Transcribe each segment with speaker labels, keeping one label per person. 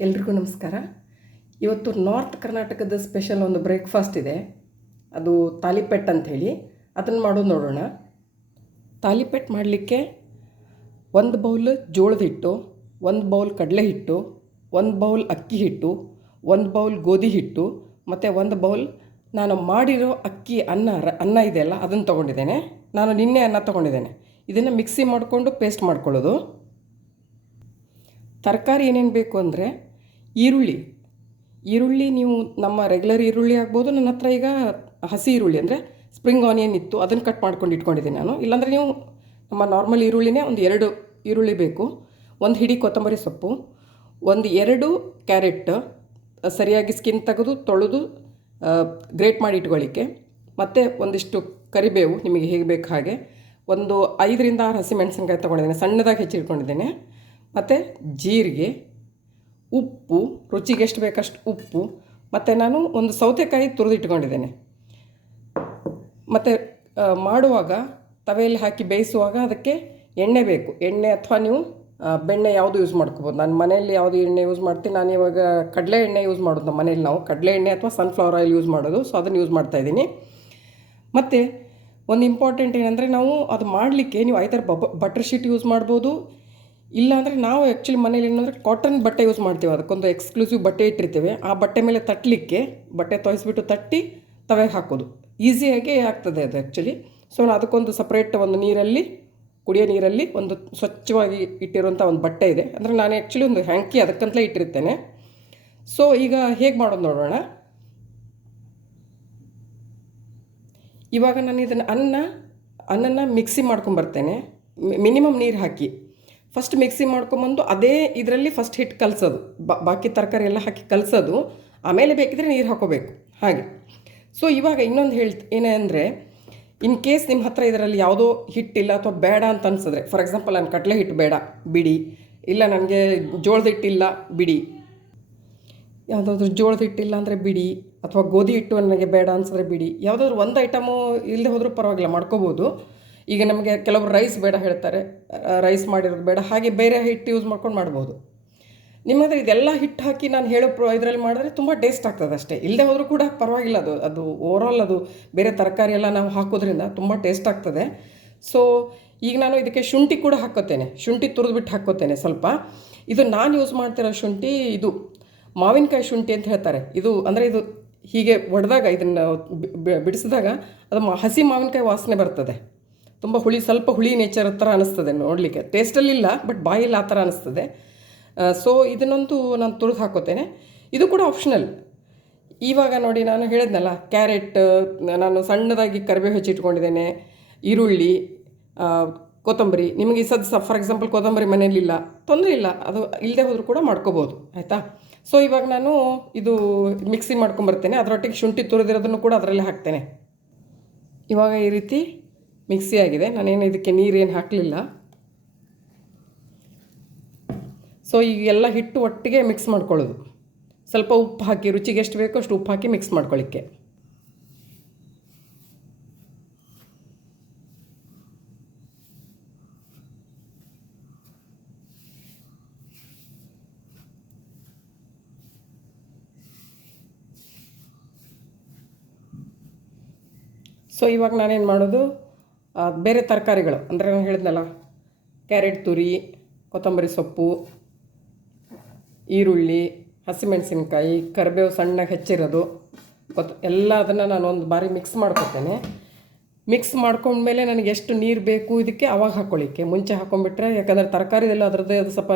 Speaker 1: ಎಲ್ರಿಗೂ ನಮಸ್ಕಾರ. ಇವತ್ತು ನಾರ್ತ್ ಕರ್ನಾಟಕದ ಸ್ಪೆಷಲ್ ಒಂದು ಬ್ರೇಕ್ಫಾಸ್ಟ್ ಇದೆ. ಅದು ತಾಲಿಪೆಟ್ ಅಂಥೇಳಿ. ಅದನ್ನು ಮಾಡೋದು ನೋಡೋಣ. ತಾಲಿಪೆಟ್ ಮಾಡಲಿಕ್ಕೆ ಒಂದು ಬೌಲ್ ಜೋಳದ ಹಿಟ್ಟು, ಒಂದು ಬೌಲ್ ಕಡಲೆ ಹಿಟ್ಟು, ಒಂದು ಬೌಲ್ ಅಕ್ಕಿ ಹಿಟ್ಟು, ಒಂದು ಬೌಲ್ ಗೋಧಿ ಹಿಟ್ಟು, ಮತ್ತು ಒಂದು ಬೌಲ್ ನಾನು ಮಾಡಿರೋ ಅಕ್ಕಿ ಅನ್ನ ಅನ್ನ ಇದೆಯಲ್ಲ, ಅದನ್ನು ತೊಗೊಂಡಿದ್ದೇನೆ. ನಾನು ನಿನ್ನೆ ಅನ್ನ ತೊಗೊಂಡಿದ್ದೇನೆ. ಇದನ್ನು ಮಿಕ್ಸಿ ಮಾಡಿಕೊಂಡು ಪೇಸ್ಟ್ ಮಾಡ್ಕೊಳ್ಳೋದು. ತರಕಾರಿ ಏನೇನು ಬೇಕು ಅಂದರೆ ಈರುಳ್ಳಿ. ಈರುಳ್ಳಿ ನೀವು ನಮ್ಮ ರೆಗ್ಯುಲರ್ ಈರುಳ್ಳಿ ಆಗ್ಬೋದು. ನನ್ನ ಹತ್ರ ಈಗ ಹಸಿ ಈರುಳ್ಳಿ ಅಂದರೆ ಸ್ಪ್ರಿಂಗ್ ಆನಿಯನ್ ಇತ್ತು. ಅದನ್ನು ಕಟ್ ಮಾಡ್ಕೊಂಡು ಇಟ್ಕೊಂಡಿದ್ದೀನಿ ನಾನು. ಇಲ್ಲಾಂದರೆ ನೀವು ನಮ್ಮ ನಾರ್ಮಲ್ ಈರುಳ್ಳಿನೇ ಒಂದು ಎರಡು ಈರುಳ್ಳಿ ಬೇಕು. ಒಂದು ಹಿಡಿ ಕೊತ್ತಂಬರಿ ಸೊಪ್ಪು. ಒಂದು ಎರಡು ಕ್ಯಾರೆಟ್ ಸರಿಯಾಗಿ ಸ್ಕಿನ್ ತೆಗೆದು ತೊಳೆದು ಗ್ರೇಟ್ ಮಾಡಿ ಇಟ್ಕೊಳ್ಳಿಕ್ಕೆ ಮತ್ತು ಒಂದಿಷ್ಟು ಕರಿಬೇವು, ನಿಮಗೆ ಹೇಗೆ ಬೇಕು ಹಾಗೆ. ಒಂದು ಐದರಿಂದ ಆರು ಹಸಿಮೆಣಸಿನ್ಕಾಯಿ ತೊಗೊಂಡಿದ್ದೇನೆ. ಸಣ್ಣದಾಗಿ ಹೆಚ್ಚಿಟ್ಕೊಂಡಿದ್ದೇನೆ. ಮತ್ತು ಜೀರಿಗೆ ಉಪ್ಪು, ರುಚಿಗೆ ಎಷ್ಟು ಬೇಕಷ್ಟು ಉಪ್ಪು, ಮತ್ತು ನಾನು ಒಂದು ಸೌತೆಕಾಯಿ ತುರಿದಿಟ್ಕೊಂಡಿದ್ದೇನೆ. ಮತ್ತು ಮಾಡುವಾಗ ತವೆಯಲ್ಲಿ ಹಾಕಿ ಬೇಯಿಸುವಾಗ ಅದಕ್ಕೆ ಎಣ್ಣೆ ಬೇಕು. ಎಣ್ಣೆ ಅಥವಾ ನೀವು ಬೆಣ್ಣೆ ಯಾವುದು ಯೂಸ್ ಮಾಡ್ಕೋಬೋದು. ನಾನು ಮನೆಯಲ್ಲಿ ಯಾವುದು ಎಣ್ಣೆ ಯೂಸ್ ಮಾಡ್ತೀನಿ, ನಾನು ಇವಾಗ ಕಡಲೆ ಎಣ್ಣೆ ಯೂಸ್ ಮಾಡೋದು ನಮ್ಮ ಮನೇಲಿ ನಾವು. ಕಡಲೆ ಎಣ್ಣೆ ಅಥವಾ ಸನ್ಫ್ಲವರ್ ಆಯಿಲ್ ಯೂಸ್ ಮಾಡೋದು ಸೊ ಅದನ್ನು ಯೂಸ್ ಮಾಡ್ತಾ ಇದ್ದೀನಿ. ಮತ್ತು, ಒಂದು ಇಂಪಾರ್ಟೆಂಟ್ ಏನಂದರೆ ನಾವು ಅದು ಮಾಡಲಿಕ್ಕೆ ನೀವು ಐದರ ಬಟರ್ ಶೀಟ್ ಯೂಸ್ ಮಾಡ್ಬೋದು. ಇಲ್ಲಾಂದರೆ ನಾವು ಆ್ಯಕ್ಚುಲಿ ಮನೇಲಿ ಏನಂದರೆ ಕಾಟನ್ ಬಟ್ಟೆ ಯೂಸ್ ಮಾಡ್ತೀವಿ. ಅದಕ್ಕೊಂದು ಎಕ್ಸ್ಕ್ಲೂಸಿವ್ ಬಟ್ಟೆ ಇಟ್ಟಿರ್ತೇವೆ. ಆ ಬಟ್ಟೆ ಮೇಲೆ ತಟ್ಟಲಿಕ್ಕೆ ಬಟ್ಟೆ ತೊಯಿಸ್ಬಿಟ್ಟು ತಟ್ಟಿ ತವೆಗೆ ಹಾಕೋದು. ಈಸಿಯಾಗಿ ಆಗ್ತದೆ ಅದು ಆ್ಯಕ್ಚುಲಿ ಸೊ ಅದಕ್ಕೊಂದು ಸಪ್ರೇಟ್ ಒಂದು ನೀರಲ್ಲಿ, ಕುಡಿಯೋ ನೀರಲ್ಲಿ ಒಂದು ಸ್ವಚ್ಛವಾಗಿ ಇಟ್ಟಿರುವಂಥ ಒಂದು ಬಟ್ಟೆ ಇದೆ. ಅಂದರೆ ನಾನು ಆ್ಯಕ್ಚುಲಿ ಒಂದು ಹ್ಯಾಂಕಿ ಅದಕ್ಕಂತಲೇ ಇಟ್ಟಿರ್ತೇನೆ. ಸೊ ಈಗ ಹೇಗೆ ಮಾಡೋದು ನೋಡೋಣ. ಇವಾಗ ನಾನು ಇದನ್ನು ಅನ್ನ, ಅನ್ನನ ಮಿಕ್ಸಿ ಮಾಡ್ಕೊಂಬರ್ತೇನೆ ಮಿನಿಮಮ್ ನೀರು ಹಾಕಿ. ಫಸ್ಟ್ ಮಿಕ್ಸಿ ಮಾಡ್ಕೊಂಬಂದು ಅದೇ ಇದರಲ್ಲಿ ಫಸ್ಟ್ ಹಿಟ್ಟು ಕಲಸೋದು. ಬಾಕಿ ತರಕಾರಿ ಎಲ್ಲ ಹಾಕಿ ಕಲಸೋದು. ಆಮೇಲೆ ಬೇಕಿದ್ರೆ ನೀರು ಹಾಕೋಬೇಕು. ಹಾಗೆ. ಸೊ ಇವಾಗ ಇನ್ನೊಂದು ಹೇಳ್ತ, ಏನಂದರೆ ಇನ್ ಕೇಸ್ ನಿಮ್ಮ ಹತ್ರ ಇದರಲ್ಲಿ ಯಾವುದೋ ಹಿಟ್ಟಿಲ್ಲ ಅಥವಾ ಬೇಡ ಅಂತ ಅನ್ಸಿದ್ರೆ ಫಾರ್ ಎಕ್ಸಾಂಪಲ್ ನಾನು ಕಡಲೆ ಹಿಟ್ಟು ಬೇಡ, ಬಿಡಿ. ಇಲ್ಲ ನನಗೆ ಜೋಳದ ಹಿಟ್ಟಿಲ್ಲ ಬಿಡಿ. ಯಾವುದಾದ್ರೂ ಜೋಳದ ಹಿಟ್ಟಿಲ್ಲ ಅಂದರೆ ಬಿಡಿ. ಅಥವಾ ಗೋಧಿ ಹಿಟ್ಟು ನನಗೆ ಬೇಡ ಅನ್ಸಿದ್ರೆ ಬಿಡಿ. ಯಾವುದಾದ್ರೂ ಒಂದು ಐಟಮು ಇಲ್ಲದೆ ಹೋದರೂ ಪರವಾಗಿಲ್ಲ, ಮಾಡ್ಕೋಬೋದು. ಈಗ ನಮಗೆ ಕೆಲವರು ರೈಸ್ ಬೇಡ ಹೇಳ್ತಾರೆ ರೈಸ್ ಮಾಡಿರೋದು ಬೇಡ, ಹಾಗೆ ಬೇರೆ ಹಿಟ್ಟು ಯೂಸ್ ಮಾಡ್ಕೊಂಡು ಮಾಡ್ಬೋದು. ನಿಮ್ಮದ್ರೆ ಇದೆಲ್ಲ ಹಿಟ್ಟು ಹಾಕಿ ನಾನು ಹೇಳೋ ಪ್ರೋ, ಇದರಲ್ಲಿ ಮಾಡಿದ್ರೆ ತುಂಬ ಟೇಸ್ಟ್ ಆಗ್ತದೆ ಅಷ್ಟೇ. ಇಲ್ಲದೆ ಹೋದರೂ ಕೂಡ ಪರವಾಗಿಲ್ಲ ಅದು ಅದು ಓವರಾಲ್ ಅದು ಬೇರೆ ತರಕಾರಿ ಎಲ್ಲ ನಾವು ಹಾಕೋದ್ರಿಂದ ತುಂಬ ಟೇಸ್ಟ್ ಆಗ್ತದೆ. ಸೊ ಈಗ ನಾನು ಇದಕ್ಕೆ ಶುಂಠಿ ಕೂಡ ಹಾಕೋತೇನೆ ಶುಂಠಿ ತುರಿದ್ಬಿಟ್ಟು ಹಾಕೋತೇನೆ ಸ್ವಲ್ಪ. ಇದು ನಾನು ಯೂಸ್ ಮಾಡ್ತಿರೋ ಶುಂಠಿ, ಇದು ಮಾವಿನಕಾಯಿ ಶುಂಠಿ ಅಂತ ಹೇಳ್ತಾರೆ. ಇದು ಅಂದರೆ ಇದು ಹೀಗೆ ಒಡೆದಾಗ, ಇದನ್ನು ಬಿಡಿಸಿದಾಗ ಅದು ಹಸಿ ಮಾವಿನಕಾಯಿ ವಾಸನೆ ಬರ್ತದೆ. ತುಂಬ ಹುಳಿ, ಸ್ವಲ್ಪ ಹುಳಿ ನೇಚರ್ ಥರ ಅನಿಸ್ತದೆ ನೋಡಲಿಕ್ಕೆ. ಟೇಸ್ಟಲ್ಲಿಲ್ಲ ಬಟ್ ಬಾಯಲ್ಲಿ ಆ ಥರ ಅನಿಸ್ತದೆ. ಸೊ ಇದನ್ನಂತೂ ನಾನು ತುರಿದು ಹಾಕೋತೇನೆ. ಇದು ಕೂಡ ಆಪ್ಷನಲ್ ಇವಾಗ ನೋಡಿ ನಾನು ಹೇಳಿದ್ನಲ್ಲ ಕ್ಯಾರೆಟ್ ನಾನು ಸಣ್ಣದಾಗಿ ಕರಿಬೇವು ಹೆಚ್ಚಿಟ್ಕೊಂಡಿದ್ದೇನೆ ಈರುಳ್ಳಿ ಕೊತ್ತಂಬರಿ. ನಿಮಗೆ ಸದ್ ಸ ಫಾರ್ ಎಕ್ಸಾಂಪಲ್ ಕೊತ್ತಂಬರಿ ಮನೆಯಲ್ಲಿಲ್ಲ ತೊಂದರೆ ಇಲ್ಲ, ಅದು ಇಲ್ಲದೆ ಹೋದರೂ ಕೂಡ ಮಾಡ್ಕೋಬೋದು, ಆಯಿತಾ? ಸೊ ಇವಾಗ ನಾನು ಇದು ಮಿಕ್ಸಿ ಮಾಡ್ಕೊಂಬರ್ತೇನೆ ಅದರೊಟ್ಟಿಗೆ ಶುಂಠಿ ತುರಿದಿರೋದನ್ನು ಕೂಡ ಅದರಲ್ಲಿ ಹಾಕ್ತೇನೆ. ಇವಾಗ ಈ ರೀತಿ ಮಿಕ್ಸಿ ಆಗಿದೆ ನಾನೇನು ಇದಕ್ಕೆ ನೀರೇನು ಹಾಕಲಿಲ್ಲ. ಸೊ ಈಗ ಎಲ್ಲ ಹಿಟ್ಟು ಒಟ್ಟಿಗೆ ಮಿಕ್ಸ್ ಮಾಡ್ಕೊಳ್ಳೋದು. ಸ್ವಲ್ಪ ಉಪ್ಪು ಹಾಕಿ, ರುಚಿಗೆ ಎಷ್ಟು ಬೇಕೋ ಅಷ್ಟು ಉಪ್ಪು ಹಾಕಿ ಮಿಕ್ಸ್ ಮಾಡ್ಕೊಳ್ಳಿಕ್ಕೆ. ಸೊ ಇವಾಗ ನಾನೇನು ಮಾಡೋದು? ಬೇರೆ ತರಕಾರಿಗಳು, ಅಂದರೆ ನಾನು ಹೇಳಿದ್ನಲ್ಲ, ಕ್ಯಾರೆಟ್, ತುರಿ, ಕೊತ್ತಂಬರಿ ಸೊಪ್ಪು, ಈರುಳ್ಳಿ, ಹಸಿಮೆಣಸಿನ್ಕಾಯಿ, ಕರಿಬೇವು ಸಣ್ಣಗೆ ಹೆಚ್ಚಿರೋದು, ಕೊತ್, ಎಲ್ಲ ಅದನ್ನು ನಾನು ಒಂದು ಬಾರಿ ಮಿಕ್ಸ್ ಮಾಡ್ಕೊತೇನೆ ಮಿಕ್ಸ್ ಮಾಡ್ಕೊಂಡ್ಮೇಲೆ ನನಗೆ ಎಷ್ಟು ನೀರು ಬೇಕು ಇದಕ್ಕೆ ಅವಾಗ ಹಾಕ್ಕೊಳ್ಳಿಕ್ಕೆ ಮುಂಚೆ ಹಾಕೊಂಡ್ಬಿಟ್ರೆ, ಯಾಕಂದರೆ ತರಕಾರಿದೆಲ್ಲ ಅದರದ್ದೇ ಅದು ಸ್ವಲ್ಪ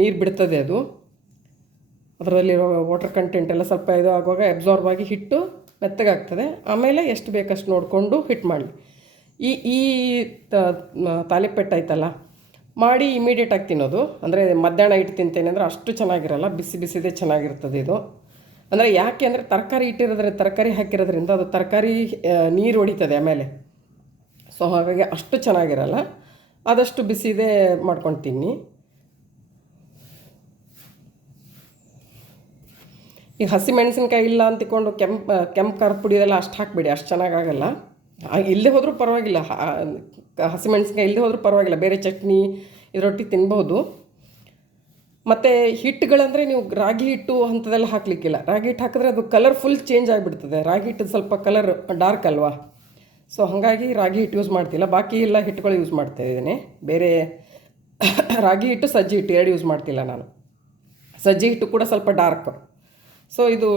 Speaker 1: ನೀರು ಬಿಡ್ತದೆ ಅದು. ಅದರಲ್ಲಿರೋ ವಾಟರ್ ಕಂಟೆಂಟ್ ಎಲ್ಲ ಸ್ವಲ್ಪ ಇದು ಆಗುವಾಗ ಅಬ್ಸಾರ್ಬ್ ಆಗಿ ಹಿಟ್ಟು ಮೆತ್ತಗಾಗ್ತದೆ. ಆಮೇಲೆ ಎಷ್ಟು ಬೇಕಷ್ಟು ನೋಡಿಕೊಂಡು ಹಿಟ್ಟು ಮಾಡಲಿ. ಈ ಈ ತಾಲಿಪೆಟ್ಟು ಐತಲ್ಲ, ಮಾಡಿ ಇಮಿಡಿಯೇಟಾಗಿ ತಿನ್ನೋದು. ಅಂದರೆ ಮಧ್ಯಾಹ್ನ ಇಟ್ಟು ತಿಂತೇನೆ ಅಂದರೆ ಅಷ್ಟು ಚೆನ್ನಾಗಿರಲ್ಲ, ಬಿಸಿ ಬಿಸಿದೇ ಚೆನ್ನಾಗಿರ್ತದೆ ಇದು. ಅಂದರೆ ಯಾಕೆ ಅಂದರೆ ತರಕಾರಿ ಇಟ್ಟಿರೋದ್ರೆ, ತರಕಾರಿ ಹಾಕಿರೋದ್ರಿಂದ ಅದು ತರಕಾರಿ ನೀರು ಹೊಡಿತದೆ ಆಮೇಲೆ. ಸೊ ಹಾಗಾಗಿ ಅಷ್ಟು ಚೆನ್ನಾಗಿರಲ್ಲ. ಆದಷ್ಟು ಬಿಸಿದೇ ಮಾಡ್ಕೊಂಡು ತಿನ್ನಿ. ಈಗ ಹಸಿ ಮೆಣಸಿನ್ಕಾಯಿ ಇಲ್ಲ ಅಂತಿಕೊಂಡು ಕೆಂಪು ಕೆಂಪು ಖಾರದ ಪುಡಿ ಇದೆಲ್ಲ ಅಷ್ಟು ಹಾಕಬೇಡಿ, ಅಷ್ಟು ಚೆನ್ನಾಗಾಗಲ್ಲ ಇಲ್ಲದೆ ಹೋದರೂ ಪರವಾಗಿಲ್ಲ. ಹಸಿ ಮೆಣಸಿನ್ಕಾಯಿ ಇಲ್ಲದೆ ಹೋದರೂ ಪರವಾಗಿಲ್ಲ. ಬೇರೆ ಚಟ್ನಿ ಇದರೊಟ್ಟಿಗೆ ತಿನ್ಬೋದು ಮತ್ತು ಹಿಟ್ಟುಗಳಂದರೆ ನೀವು ರಾಗಿ ಹಿಟ್ಟು ಅಂಥದ್ದೆಲ್ಲ ಹಾಕಲಿಕ್ಕಿಲ್ಲ. ರಾಗಿ ಹಿಟ್ಟು ಹಾಕಿದ್ರೆ ಅದು ಕಲರ್ ಫುಲ್ ಚೇಂಜ್ ಆಗಿಬಿಡ್ತದೆ. ರಾಗಿ ಹಿಟ್ಟು ಸ್ವಲ್ಪ ಕಲರ್ ಡಾರ್ಕ್ ಅಲ್ವಾ? ಸೊ ಹಾಗಾಗಿ ರಾಗಿ ಹಿಟ್ಟು ಯೂಸ್ ಮಾಡ್ತಿಲ್ಲ. ಬಾಕಿ ಎಲ್ಲ ಹಿಟ್ಟುಗಳು ಯೂಸ್ ಮಾಡ್ತಾ ಇದ್ದೀನಿ. ಬೇರೆ ರಾಗಿ ಹಿಟ್ಟು ಸಜ್ಜಿ ಹಿಟ್ಟು ಎರಡು ಯೂಸ್ ಮಾಡ್ತಿಲ್ಲ ನಾನು. ಸಜ್ಜಿ ಹಿಟ್ಟು ಕೂಡ ಸ್ವಲ್ಪ ಡಾರ್ಕ್ ಸೊ ಇದು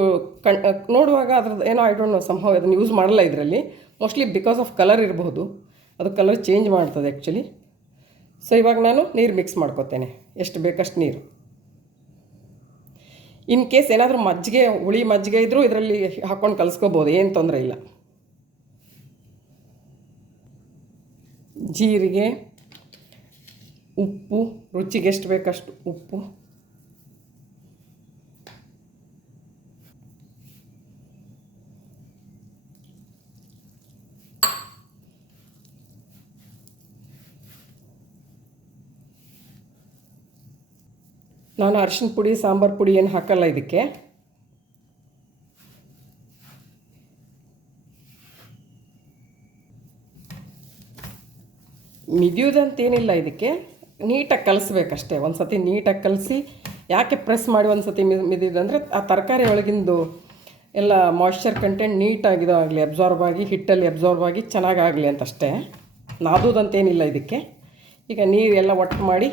Speaker 1: ಕಣ್ ನೋಡುವಾಗ ಅದ್ರದ್ದು ಏನೋ ಐ ಡೋಂಟ್ ನೋ ಸಂಭವ ಅದನ್ನು ಯೂಸ್ ಮಾಡಲ್ಲ ಇದರಲ್ಲಿ. ಮೋಸ್ಟ್ಲಿ ಬಿಕಾಸ್ ಆಫ್ ಕಲರ್ ಇರಬಹುದು. ಅದು ಕಲರ್ ಚೇಂಜ್ ಮಾಡ್ತದೆ ಆ್ಯಕ್ಚುಲಿ ಸೊ ಇವಾಗ ನಾನು ನೀರು ಮಿಕ್ಸ್ ಮಾಡ್ಕೊತೇನೆ. ಎಷ್ಟು ಬೇಕಷ್ಟು ನೀರು. ಇನ್ ಕೇಸ್ ಏನಾದರೂ ಮಜ್ಜಿಗೆ, ಹುಳಿ ಮಜ್ಜಿಗೆ ಇದ್ದರೂ ಇದರಲ್ಲಿ ಹಾಕ್ಕೊಂಡು ಕಲಿಸ್ಕೋಬೋದು, ಏನು ತೊಂದರೆ ಇಲ್ಲ. ಜೀರಿಗೆ, ಉಪ್ಪು, ರುಚಿಗೆ ಎಷ್ಟು ಬೇಕಷ್ಟು ಉಪ್ಪು. ನಾನು ಅರಿಶಿನ ಪುಡಿ, ಸಾಂಬಾರು ಪುಡಿ ಏನು ಹಾಕಲ್ಲ ಇದಕ್ಕೆ. ಮಿದಿಯೋದಂತೇನಿಲ್ಲ ಇದಕ್ಕೆ. ನೀಟಾಗಿ ಕಲಿಸ್ಬೇಕಷ್ಟೇ. ಒಂದು ಸತಿ ನೀಟಾಗಿ ಕಲಸಿ, ಯಾಕೆ ಪ್ರೆಸ್ ಮಾಡಿ ಒಂದು ಸತಿ ಮಿದಿದಂದರೆ ಆ ತರಕಾರಿ ಒಳಗಿಂದು ಎಲ್ಲ ಮಾಯ್ಶ್ಚರ್ ಕಂಟೆಂಟ್ ನೀಟಾಗಿ ಆಗಲಿ ಅಬ್ಸಾರ್ಬ್ ಆಗಿ, ಹಿಟ್ಟಲ್ಲಿ ಅಬ್ಸಾರ್ಬ್ ಆಗಿ ಚೆನ್ನಾಗಾಗಲಿ ಅಂತಷ್ಟೇ. ನಾದೋದಂತೇನಿಲ್ಲ ಇದಕ್ಕೆ. ಈಗ ನೀರೆಲ್ಲ ಒಟ್ಟು ಮಾಡಿ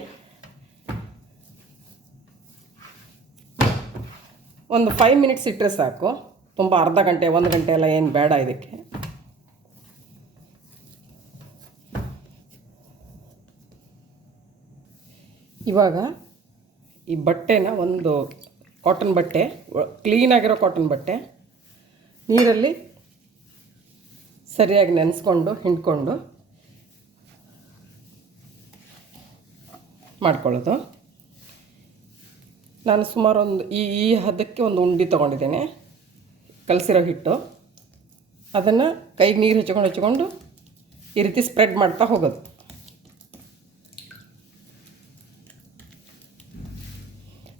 Speaker 1: ಒಂದು ಫೈವ್ ಮಿನಿಟ್ಸ್ ಇಟ್ಟರೆ ಸಾಕು. ತುಂಬ ಅರ್ಧ ಗಂಟೆ, ಒಂದು ಗಂಟೆ ಎಲ್ಲ ಏನು ಬೇಡ ಇದಕ್ಕೆ. ಇವಾಗ ಈ ಬಟ್ಟೆನ ಒಂದು ಕಾಟನ್ ಬಟ್ಟೆ ಕ್ಲೀನಾಗಿರೋ ಕಾಟನ್ ಬಟ್ಟೆ, ನೀರಲ್ಲಿ ಸರಿಯಾಗಿ ನೆನೆಸ್ಕೊಂಡು, ಹಿಂಡ್ಕೊಂಡು ಮಾಡ್ಕೊಳ್ಳೋದು. ನಾನು ಸುಮಾರು ಒಂದು ಈ ಈ ಹದಕ್ಕೆ ಒಂದು ಉಂಡೆ ತೊಗೊಂಡಿದ್ದೇನೆ, ಕಲಸಿರೋ ಹಿಟ್ಟು. ಅದನ್ನು ಕೈಗೆ ನೀರು ಹಚ್ಕೊಂಡು ಹಚ್ಕೊಂಡು ಈ ರೀತಿ ಸ್ಪ್ರೆಡ್ ಮಾಡ್ತಾ ಹೋಗೋದು.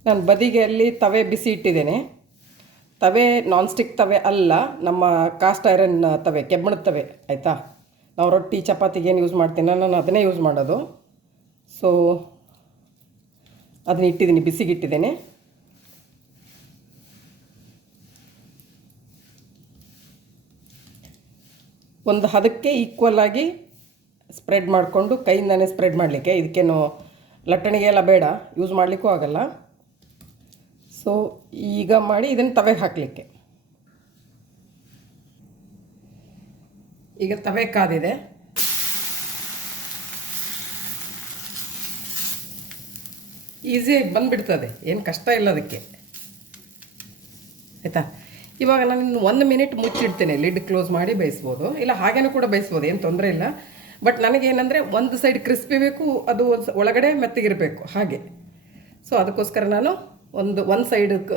Speaker 1: ನಾನು ಬದಿಗೆ ಅಲ್ಲಿ ತವೆ ಬಿಸಿ ಇಟ್ಟಿದ್ದೇನೆ. ತವೆ ನಾನ್ ಸ್ಟಿಕ್ ತವೆ ಅಲ್ಲ, ನಮ್ಮ ಕಾಸ್ಟ್ ಐರನ್ ತವೆ, ಕೆಬ್ಬಣದ ತವೆ, ಆಯಿತಾ? ನಾವು ರೊಟ್ಟಿ ಚಪಾತಿಗೆ ಏನು ಯೂಸ್ ಮಾಡ್ತೀನಿ ನಾನು ಅದನ್ನೇ ಯೂಸ್ ಮಾಡೋದು. ಸೊ ಅದನ್ನ ಇಟ್ಟಿದ್ದೀನಿ, ಬಿಸಿಗಿಟ್ಟಿದ್ದೇನೆ. ಒಂದು ಹದಕ್ಕೆ ಈಕ್ವಲ್ ಆಗಿ ಸ್ಪ್ರೆಡ್ ಮಾಡಿಕೊಂಡು ಕೈಯಿಂದನೇ ಸ್ಪ್ರೆಡ್ ಮಾಡಲಿಕ್ಕೆ. ಇದಕ್ಕೇನು ಲಟ್ಟಣಿಗೆ ಎಲ್ಲ ಬೇಡ ಯೂಸ್ ಮಾಡಲಿಕ್ಕೂ ಆಗಲ್ಲ. ಸೊ ಈಗ ಮಾಡಿ ಇದನ್ನು ತವೆಗೆ ಹಾಕಲಿಕ್ಕೆ. ಈಗ ತವೆ ಕಾದಿದೆ. ಈಸಿಯಾಗಿ ಬಂದುಬಿಡ್ತದೆ. ಏನು ಕಷ್ಟ ಇಲ್ಲ ಅದಕ್ಕೆ. ಆಯಿತಾ? ಇವಾಗ ನಾನು ಒಂದು ಮಿನಿಟ್ ಮುಚ್ಚಿಡ್ತೇನೆ. ಲಿಡ್ ಕ್ಲೋಸ್ ಮಾಡಿ ಬೇಯಿಸ್ಬೋದು. ಇಲ್ಲ, ಹಾಗೇನೂ ಕೂಡ ಬೇಯಿಸ್ಬೋದು. ಏನು ತೊಂದರೆ ಇಲ್ಲ. ಬಟ್ ನನಗೇನೆಂದರೆ ಒಂದು ಸೈಡ್ ಕ್ರಿಸ್ಪಿ ಬೇಕು, ಅದು ಒಳಗಡೆ ಮೆತ್ತಗಿರಬೇಕು. ಹಾಗೆ. ಸೊ, ಅದಕ್ಕೋಸ್ಕರ ನಾನು ಒಂದು ಒಂದು ಸೈಡ್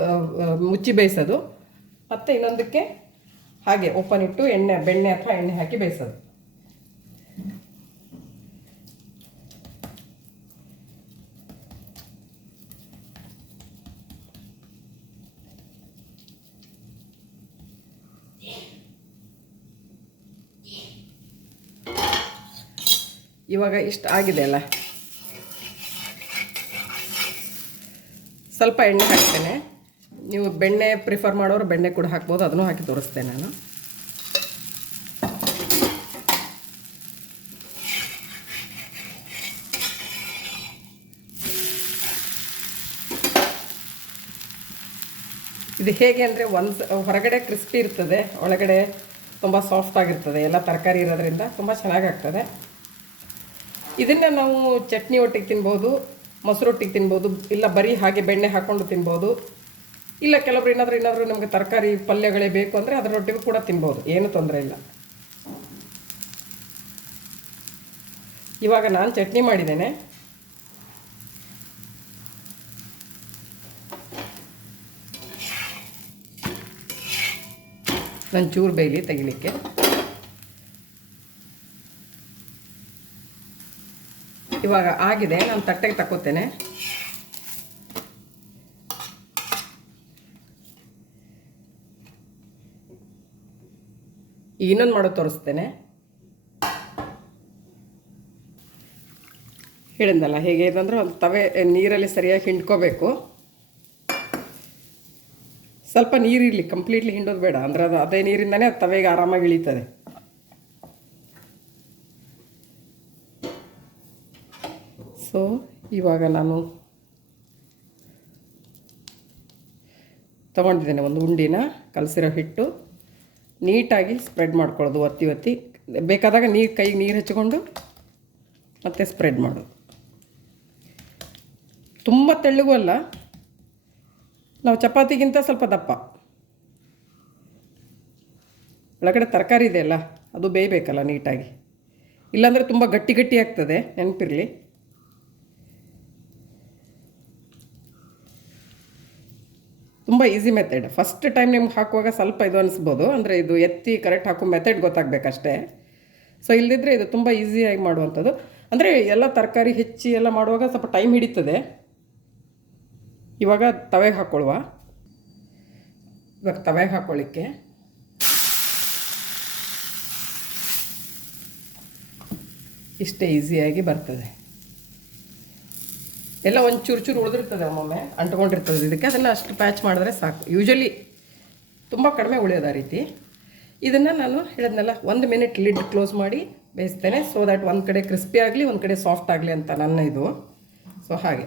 Speaker 1: ಮುಚ್ಚಿ ಬೇಯಿಸೋದು. ಮತ್ತು ಇನ್ನೊಂದಕ್ಕೆ ಹಾಗೆ ಓಪನ್ ಇಟ್ಟು ಎಣ್ಣೆ, ಬೆಣ್ಣೆ ಅಥವಾ ಎಣ್ಣೆ ಹಾಕಿ ಬೇಯಿಸೋದು. ಇವಾಗ ಇಷ್ಟು ಆಗಿದೆ ಅಲ್ಲ? ಸ್ವಲ್ಪ ಎಣ್ಣೆ ಹಾಕ್ತೇನೆ. ನೀವು ಬೆಣ್ಣೆ ಪ್ರಿಫರ್ ಮಾಡೋರು ಬೆಣ್ಣೆ ಕೂಡ ಹಾಕ್ಬೋದು, ಅದನ್ನು ಹಾಕಿ ತೋರಿಸ್ತೇನೆ ನಾನು. ಇದು ಹೇಗೆ ಅಂದರೆ ಒಂದು ಹೊರಗಡೆ ಕ್ರಿಸ್ಪಿ ಇರ್ತದೆ, ಒಳಗಡೆ ತುಂಬ ಸಾಫ್ಟ್ ಆಗಿರ್ತದೆ, ಎಲ್ಲ ತರಕಾರಿ ಇರೋದ್ರಿಂದ ತುಂಬ ಚೆನ್ನಾಗಾಗ್ತದೆ ಇದನ್ನು ನಾವು ಚಟ್ನಿ ಒಟ್ಟಿಗೆ ತಿನ್ಬೋದು ಮೊಸರೊಟ್ಟಿಗೆ ತಿನ್ಬೋದು, ಇಲ್ಲ ಬರೀ ಹಾಗೆ ಬೆಣ್ಣೆ ಹಾಕ್ಕೊಂಡು ತಿನ್ಬೋದು. ಇಲ್ಲ ಕೆಲವರು ಏನಾದರೂ ಏನಾದರೂ ನಮಗೆ ತರಕಾರಿ ಪಲ್ಯಗಳೇ ಬೇಕು ಅಂದರೆ ಅದರೊಟ್ಟಿಗೂ ಕೂಡ ತಿನ್ಬೋದು, ಏನು ತೊಂದರೆ ಇಲ್ಲ. ಇವಾಗ ನಾನು ಚಟ್ನಿ ಮಾಡಿದ್ದೇನೆ. ನಾನು ಚೂರು ಬೇಯಲಿ ತೆಗಿಲಿಕ್ಕೆ. ಇವಾಗ ಆಗಿದೆ, ನಾನು ತಟ್ಟೆಗೆ ತಕ್ಕೋತೇನೆ. ಈಗ ಇನ್ನೊಂದು ಮಾಡೋದು ತೋರಿಸ್ತೇನೆ. ಹೇಳಿದ್ನಲ್ಲ, ಹೇಗೆ ಇದಂದ್ರೆ ಒಂದು ತವೆ ನೀರಲ್ಲಿ ಸರಿಯಾಗಿ ಹಿಂಡ್ಕೋಬೇಕು. ಸ್ವಲ್ಪ ನೀರಿರಲಿ ಕಂಪ್ಲೀಟ್ಲಿ ಹಿಂಡೋದು ಬೇಡ. ಅಂದರೆ ಅದು, ಅದೇ ನೀರಿಂದನೇ ಅದು ತವೆಗೆ ಆರಾಮಾಗಿ ಇಳೀತದೆ. ಸೊ ಇವಾಗ ನಾನು ತೊಗೊಂಡಿದ್ದೇನೆ ಒಂದು ಉಂಡಿನ ಕಲಸಿರೋ ಹಿಟ್ಟು. ನೀಟಾಗಿ ಸ್ಪ್ರೆಡ್ ಮಾಡ್ಕೊಳ್ಳೋದು ಒತ್ತಿ ಒತ್ತಿ. ಬೇಕಾದಾಗ ನೀರು ಕೈಗೆ ನೀರು ಹಚ್ಕೊಂಡು ಮತ್ತೆ ಸ್ಪ್ರೆಡ್ ಮಾಡೋದು. ತುಂಬ ತೆಳ್ಳಗೂ ಅಲ್ಲ. ನಾವು ಚಪಾತಿಗಿಂತ ಸ್ವಲ್ಪ ದಪ್ಪ. ಒಳಗಡೆ ತರಕಾರಿ ಇದೆಯಲ್ಲ ಅದು ಬೇಯಬೇಕಲ್ಲ ನೀಟಾಗಿ. ಇಲ್ಲಾಂದರೆ ತುಂಬ ಗಟ್ಟಿ ಗಟ್ಟಿ ಆಗ್ತದೆ, ನೆನಪಿರಲಿ. ತುಂಬ ಈಸಿ ಮೆಥಡ್ ಫಸ್ಟ್ ಟೈಮ್ ನಿಮ್ಗೆ ಹಾಕುವಾಗ ಸ್ವಲ್ಪ ಇದು ಅನಿಸ್ಬೋದು. ಅಂದರೆ ಇದು ಎತ್ತಿ ಕರೆಕ್ಟ್ ಹಾಕೋ ಮೆಥಡ್ ಗೊತ್ತಾಗಬೇಕಷ್ಟೇ. ಸೊ ಇಲ್ಲದಿದ್ದರೆ ಇದು ತುಂಬ ಈಸಿಯಾಗಿ ಮಾಡುವಂಥದ್ದು. ಅಂದರೆ ಎಲ್ಲ ತರಕಾರಿ ಹೆಚ್ಚಿ ಎಲ್ಲ ಮಾಡುವಾಗ ಸ್ವಲ್ಪ ಟೈಮ್ ಹಿಡಿತದೆ. ಇವಾಗ ತವೆಗೆ ಹಾಕ್ಕೊಳ್ಳುವ ಇವಾಗ ತವೆಗೆ ಹಾಕ್ಕೊಳ್ಳಿಕ್ಕೆ ಇಷ್ಟೇ ಈಸಿಯಾಗಿ ಬರ್ತದೆ. ಎಲ್ಲ ಒಂದು ಚೂರು ಚೂರು ಉಳಿದಿರ್ತದೆ ಒಮ್ಮೊಮ್ಮೆ, ಅಂಟ್ಕೊಂಡಿರ್ತದೆ. ಇದಕ್ಕೆ ಅದನ್ನು ಅಷ್ಟು ಪ್ಯಾಚ್ ಮಾಡಿದ್ರೆ ಸಾಕು. ಯೂಶಲಿ ತುಂಬ ಕಡಿಮೆ ಉಳಿಯೋದು ಆ ರೀತಿ. ಇದನ್ನು ನಾನು ಹೇಳಿದ್ನಲ್ಲ, ಒಂದು ಮಿನಿಟ್ ಲಿಡ್ ಕ್ಲೋಸ್ ಮಾಡಿ ಬೇಯಿಸ್ತೇನೆ. ಸೊ ದ್ಯಾಟ್ ಒಂದು ಕಡೆ ಕ್ರಿಸ್ಪಿ ಆಗಲಿ, ಒಂದು ಕಡೆ ಸಾಫ್ಟ್ ಆಗಲಿ ಅಂತ ನನ್ನ ಇದು. ಸೊ ಹಾಗೆ.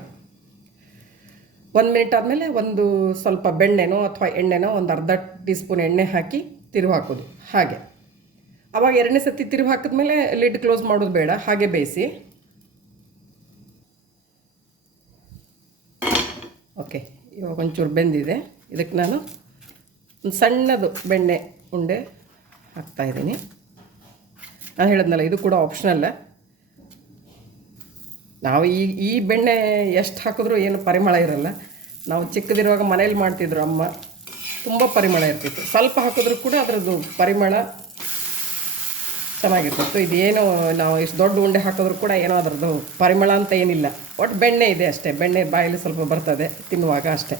Speaker 1: ಒಂದು ಮಿನಿಟ್ ಆದಮೇಲೆ ಒಂದು ಸ್ವಲ್ಪ ಬೆಣ್ಣೆನೋ ಅಥವಾ ಎಣ್ಣೆನೋ ಒಂದು ಅರ್ಧ ಟೀ ಸ್ಪೂನ್ ಎಣ್ಣೆ ಹಾಕಿ ತಿರುವು ಹಾಕೋದು. ಹಾಗೆ. ಆವಾಗ ಎರಡನೇ ಸತಿ ತಿರುವು ಹಾಕಿದ್ಮೇಲೆ ಲಿಡ್ ಕ್ಲೋಸ್ ಮಾಡೋದು ಬೇಡ. ಹಾಗೆ ಬೇಯಿಸಿ. ಓಕೆ, ಇವಾಗ ಒಂಚೂರು ಬೆಂದಿದೆ. ಇದಕ್ಕೆ ನಾನು ಒಂದು ಸಣ್ಣದು ಬೆಣ್ಣೆ ಉಂಡೆ ಹಾಕ್ತಾಯಿದ್ದೀನಿ ನಾನು ಹೇಳಿದ್ನಲ್ಲ, ಇದು ಕೂಡ ಆಪ್ಷನಲ್ಲ ನಾವು ಈ ಈ ಬೆಣ್ಣೆ ಎಷ್ಟು ಹಾಕಿದ್ರೂ ಏನು ಪರಿಮಳ ಇರಲ್ಲ. ನಾವು ಚಿಕ್ಕದಿರುವಾಗ ಮನೇಲಿ ಮಾಡ್ತಿದ್ರು ಅಮ್ಮ, ತುಂಬ ಪರಿಮಳ ಇರ್ತಿತ್ತು. ಸ್ವಲ್ಪ ಹಾಕಿದ್ರೂ ಕೂಡ ಅದರದ್ದು ಪರಿಮಳ ಚೆನ್ನಾಗಿರ್ತಿತ್ತು ಇದೇನು ನಾವು ಇಷ್ಟು ದೊಡ್ಡ ಉಂಡೆ ಹಾಕಿದ್ರು ಕೂಡ ಏನೋ ಅದರದ್ದು ಪರಿಮಳ ಅಂತ ಏನಿಲ್ಲ. ಒಟ್ಟು ಬೆಣ್ಣೆ ಇದೆ ಅಷ್ಟೇ. ಬೆಣ್ಣೆ ಬಾಯಲ್ಲಿ ಸ್ವಲ್ಪ ಬರ್ತದೆ, ತಿನ್ನುವಾಗ ಅಷ್ಟೇ.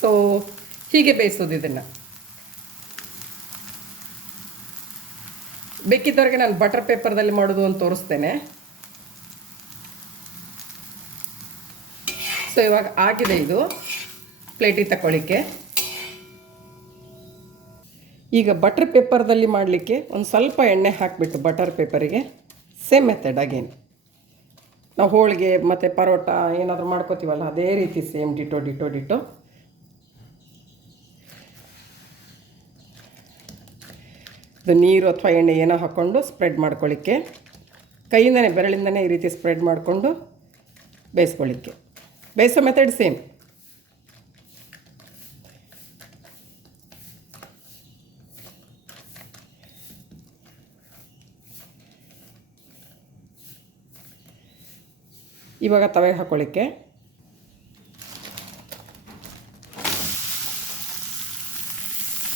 Speaker 1: ಸೊ ಹೀಗೆ ಬೇಯಿಸೋದು ಇದನ್ನು. ಬೇಕಿದ್ದವ್ರಿಗೆ ನಾನು ಬಟರ್ ಪೇಪರ್ದಲ್ಲಿ ಮಾಡೋದು ಅಂತ ತೋರಿಸ್ತೇನೆ. ಸೊ ಇವಾಗ ಆಗಿದೆ ಇದು. ಪ್ಲೇಟಿಗೆ ತಗೊಳ್ಳಿಕ್ಕೆ ಈಗ ಬಟರ್ ಪೇಪರ್ದಲ್ಲಿ ಮಾಡಲಿಕ್ಕೆ ಒಂದು ಸ್ವಲ್ಪ ಎಣ್ಣೆ ಹಾಕಿಬಿಟ್ಟು ಬಟರ್ ಪೇಪರಿಗೆ ಸೇಮ್ ಮೆಥಡ್ ಅಗೇನ್ ನಾವು ಹೋಳಿಗೆ ಮತ್ತು ಪರೋಟ ಏನಾದರೂ ಮಾಡ್ಕೋತೀವಲ್ಲ, ಅದೇ ರೀತಿ ಸೇಮ್ ಡಿಟೋ ಡಿಟೋ ಡಿಟೋ ಇದು ನೀರು ಅಥವಾ ಎಣ್ಣೆ ಏನೋ ಹಾಕ್ಕೊಂಡು ಸ್ಪ್ರೆಡ್ ಮಾಡ್ಕೊಳ್ಳಿಕ್ಕೆ ಕೈಯಿಂದನೇ ಬೆರಳಿಂದನೇ ಈ ರೀತಿ ಸ್ಪ್ರೆಡ್ ಮಾಡಿಕೊಂಡು ಬೇಯಿಸ್ಕೊಳ್ಳಿಕ್ಕೆ ಬೇಯಿಸೋ ಮೆಥಡ್ ಸೇಮ್ ಇವಾಗ ತವೆಗೆ ಹಾಕ್ಕೊಳ್ಳಿಕ್ಕೆ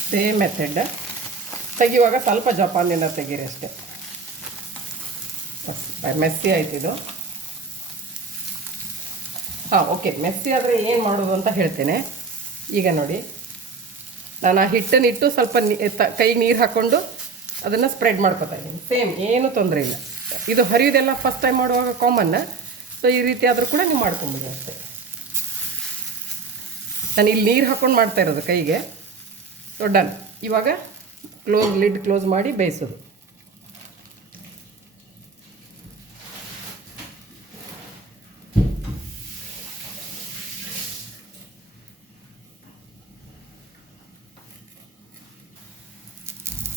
Speaker 1: ಸೇಮ್ ಮೆಥಡ್ ತೆಗಿಯುವಾಗ ಸ್ವಲ್ಪ ಜಪಾನಿನ ತೆಗೀರಿ ಅಷ್ಟೇ. ಮೆಸ್ಸಿ ಆಯ್ತಿದು ಹಾಂ ಓಕೆ ಮೆಸ್ಸಿ ಆದರೆ ಏನು ಮಾಡೋದು ಅಂತ ಹೇಳ್ತೇನೆ. ಈಗ ನೋಡಿ. ನಾನು ಆ ಹಿಟ್ಟನ್ನಿಟ್ಟು ಸ್ವಲ್ಪ ನೀ ಕೈಗೆ ನೀರು ಹಾಕ್ಕೊಂಡು ಅದನ್ನು ಸ್ಪ್ರೆಡ್ ಮಾಡ್ಕೊತಾ ಇದ್ದೀನಿ. ಸೇಮ್ ಏನೂ ತೊಂದರೆ ಇಲ್ಲ. ಇದು ಹರಿಯೋದೆಲ್ಲ ಫಸ್ಟ್ ಟೈಮ್ ಮಾಡುವಾಗ ಕಾಮನ್ನ ಸೊ ಈ ರೀತಿ ಆದರೂ ಕೂಡ ನೀವು ಮಾಡ್ಕೊಂಬಿಡಿ ಅಷ್ಟೇ. ನಾನು ಇಲ್ಲಿ ನೀರು ಹಾಕ್ಕೊಂಡು ಮಾಡ್ತಾ ಇರೋದು ಕೈಗೆ. ಸೊ ಡನ್ ಇವಾಗ ಕ್ಲೋಸ್ ಲಿಡ್ ಕ್ಲೋಸ್ ಮಾಡಿ ಬೇಯಿಸೋದು.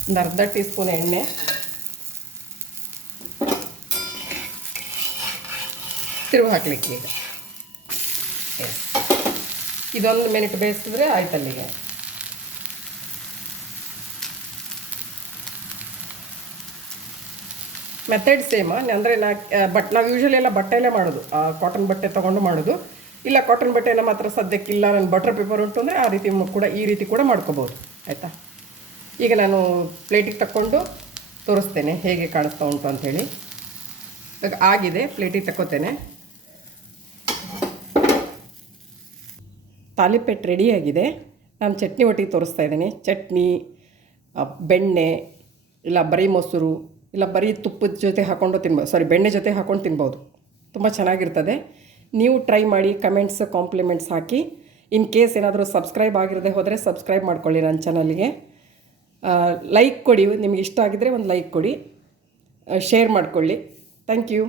Speaker 1: ಒಂದು ಅರ್ಧ ಟೀ ಸ್ಪೂನ್ ಎಣ್ಣೆ. ತಿರುವು ಹಾಕ್ಲಿಕ್ಕೆ ಈಗ. ಇದೊಂದು ಮಿನಿಟ್ ಬೇಯಿಸಿದ್ರೆ ಆಯ್ತು ಅಲ್ಲಿಗೆ. ಮೆಥಡ್ ಸೇಮ್ ಅಂದರೆ ನಾ ಬಟ್ ನಾವು ಯೂಶ್ವಲಿ ಎಲ್ಲ ಬಟ್ಟೆಯಲ್ಲೇ ಮಾಡೋದು. ಆ ಕಾಟನ್ ಬಟ್ಟೆ ತೊಗೊಂಡು ಮಾಡೋದು. ಇಲ್ಲ ಕಾಟನ್ ಬಟ್ಟೆನ ಮಾತ್ರ ಸದ್ಯಕ್ಕಿಲ್ಲ ನನ್ನ ಬಟರ್ ಪೇಪರ್ ಉಂಟು ಅಂದರೆ ಆ ರೀತಿ ಕೂಡ ಈ ರೀತಿ ಕೂಡ ಮಾಡ್ಕೋಬೋದು. ಆಯಿತಾ? ಈಗ ನಾನು ಪ್ಲೇಟಿಗೆ ತಕ್ಕೊಂಡು ತೋರಿಸ್ತೇನೆ ಹೇಗೆ ಕಾಣಿಸ್ತಾ ಉಂಟು ಅಂಥೇಳಿ. ಆಗಿದೆ, ಪ್ಲೇಟಿಗೆ ತಕ್ಕೋತೇನೆ. ತಾಲಿಪೆಟ್ಟು ರೆಡಿಯಾಗಿದೆ. ನಾನು ಚಟ್ನಿ ಒಟ್ಟಿಗೆ ತೋರಿಸ್ತಾ ಇದ್ದೀನಿ. ಚಟ್ನಿ ಬೆಣ್ಣೆ, ಇಲ್ಲ ಬರೀ ಮೊಸರು, ಇಲ್ಲ ಬರೀ ತುಪ್ಪದ ಜೊತೆ ಹಾಕ್ಕೊಂಡು ತಿನ್ಬೋದು ಸಾರಿ ಬೆಣ್ಣೆ ಜೊತೆ ಹಾಕ್ಕೊಂಡು ತಿನ್ಬೋದು. ತುಂಬ ಚೆನ್ನಾಗಿರ್ತದೆ. ನೀವು ಟ್ರೈ ಮಾಡಿ, ಕಮೆಂಟ್ಸ್, ಕಾಂಪ್ಲಿಮೆಂಟ್ಸ್ ಹಾಕಿ. ಇನ್ ಕೇಸ್ ಏನಾದರೂ ಸಬ್ಸ್ಕ್ರೈಬ್ ಆಗಿರದೆ ಹೋದರೆ ಸಬ್ಸ್ಕ್ರೈಬ್ ಮಾಡ್ಕೊಳ್ಳಿ ನನ್ನ ಚಾನಲ್ಗೆ. ಲೈಕ್ ಕೊಡಿ. ನಿಮಗೆ ಇಷ್ಟ ಆಗಿದ್ದರೆ ಒಂದು ಲೈಕ್ ಕೊಡಿ. ಶೇರ್ ಮಾಡಿಕೊಳ್ಳಿ. Thank you.